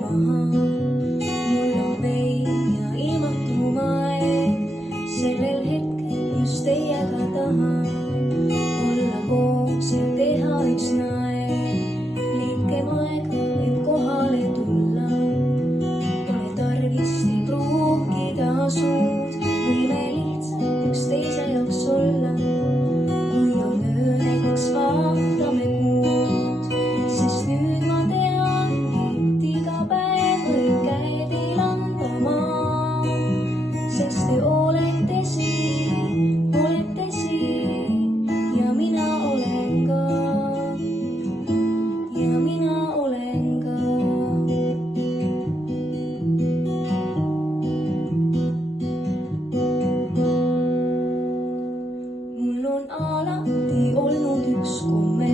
maha. Mul on vein ja ilmatu aeg, sellel hetkel just teiega tahan olla koos ja teha üks naeg. Liikem aeg võib kohale tulla, pole tarvis ei pruukida suud, võime lihtsalt üksteise jaoks olla. Kui on öö näiteks vaatame kuud, sest nüüd ma tean, et iga päev võib käed ilanda maa, sest te olete siin ja mina olen ka, ja mina olen ka. Mul on alati olnud üks komme,